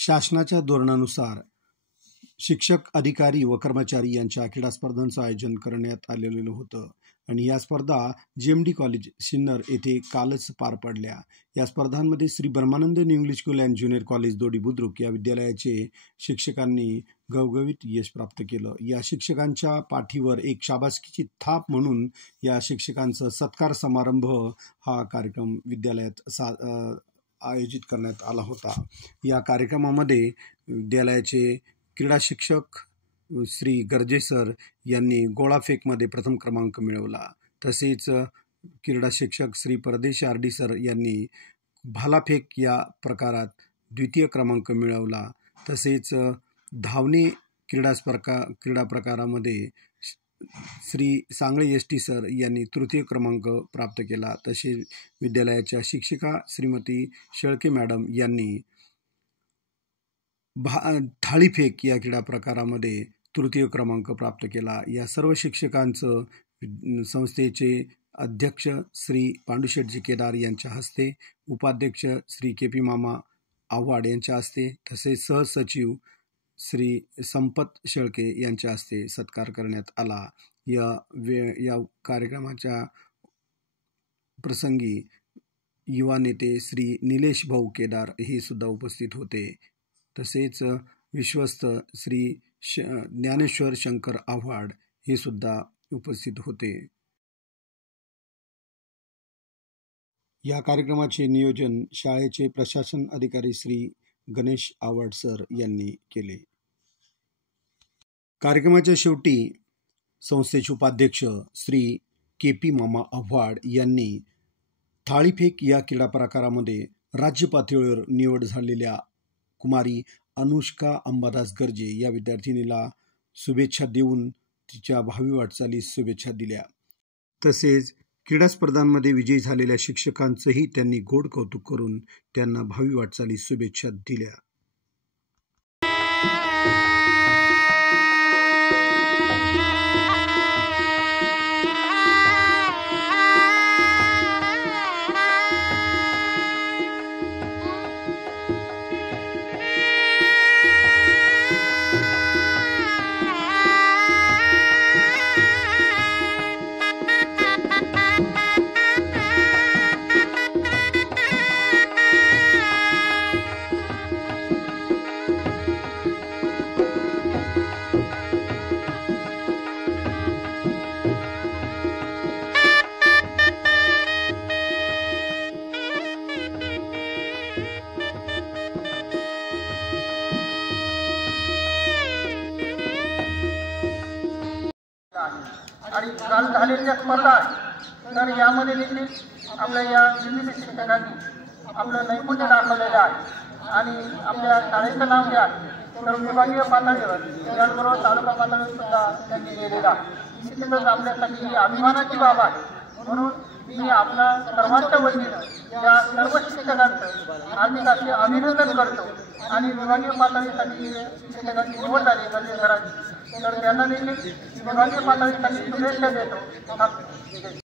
शासनाच्या धोरणानुसार शिक्षक, अधिकारी व कर्मचारी यांच्या क्रीडा स्पर्धांचं आयोजन करण्यात आलेलं होतं आणि या स्पर्धा GMD कॉलेज सिन्नर येथे कालच पार पडल्या। या स्पर्धांमध्ये Shri Brahmanand new English school and junior college Dodi Budruk या विद्यालयाचे शिक्षकांनी घवघवीत यश प्राप्त केलं। या शिक्षकांच्या पाठीवर एक शाबासकीची थाप म्हणून या शिक्षकांचा सत्कार समारंभ हा कार्यक्रम विद्यालयात आयोजित करण्यात आला होता। या कार्यक्रमामध्ये विद्यालयाचे क्रीडा शिक्षक श्री गर्जे सर यांनी गोळाफेकमध्ये प्रथम क्रमांक मिळवला। तसेच क्रीडा शिक्षक श्री परदेशी RD सर यांनी भालाफेक या प्रकारात द्वितीय क्रमांक मिळवला। तसेच धावणे क्रीडा प्रकारामध्ये श्री सांगळे ST सर यांनी तृतीय क्रमांक प्राप्त केला। तसेच विद्यालयाच्या शिक्षिका श्रीमती शेळके मॅडम यांनी थाळीफेक या क्रीडा प्रकारामध्ये तृतीय क्रमांक प्राप्त केला। या सर्व शिक्षकांचं संस्थेचे अध्यक्ष श्री पांडुशेठजी केदार यांच्या हस्ते, उपाध्यक्ष श्री KP मामा आव्हाड यांच्या हस्ते, तसेच सहसचिव श्री संपत शेळके यांच्या हस्ते सत्कार करण्यात आला। या कार्यक्रमाच्या प्रसंगी युवा नेते श्री निलेश भाऊ केदार हे सुद्धा उपस्थित होते। तसेच विश्वस्त श्री ज्ञानेश्वर शंकर आव्हाड हे सुद्धा उपस्थित होते। या कार्यक्रमाचे नियोजन शाळेचे प्रशासन अधिकारी श्री गणेश आव्हाड सर यांनी केले। कार्यक्रमाच्या शेवटी संस्थेचे उपाध्यक्ष श्री KP मामा आव्हाड यांनी थाळीफेक या क्रीडा प्रकारामध्ये राज्य पातळीवर निवड झालेल्या कुमारी अनुष्का अंबादास गर्जे या विद्यार्थिनीला शुभेच्छा देऊन तिच्या भावी वाटचालीस शुभेच्छा दिल्या। तसेच क्रीडा स्पर्धांमध्ये विजयी झालेल्या शिक्षकांचंही त्यांनी गोड कौतुक करून त्यांना भावी वाटचालीस शुभेच्छा दिल्या। आणि काल झालेल्या स्पर्धा तर यामध्ये देखील आपल्या या विविध शिक्षकांनी आपलं नैपुण्य दाखवलेलं आहे आणि आपल्या शाळेचं नाव जे आहे तर विभागीय पातळीवर त्याचबरोबर तालुका पातळीवर सुद्धा त्यांनी लिहिलेलं आहे। निश्चितच आपल्यासाठी ही अभिमानाची बाब आहे। म्हणून मी आपल्या सर्वांच्या वतीनं या सर्व शिक्षकांचं हार्दिक असे अभिनंदन करतो आणि विभागीय पातळीसाठी शिक्षकांची निवड झाली गर्जे सरांची तर त्यांना देखील विभागीय पातळीसाठी शुभेच्छा देतो।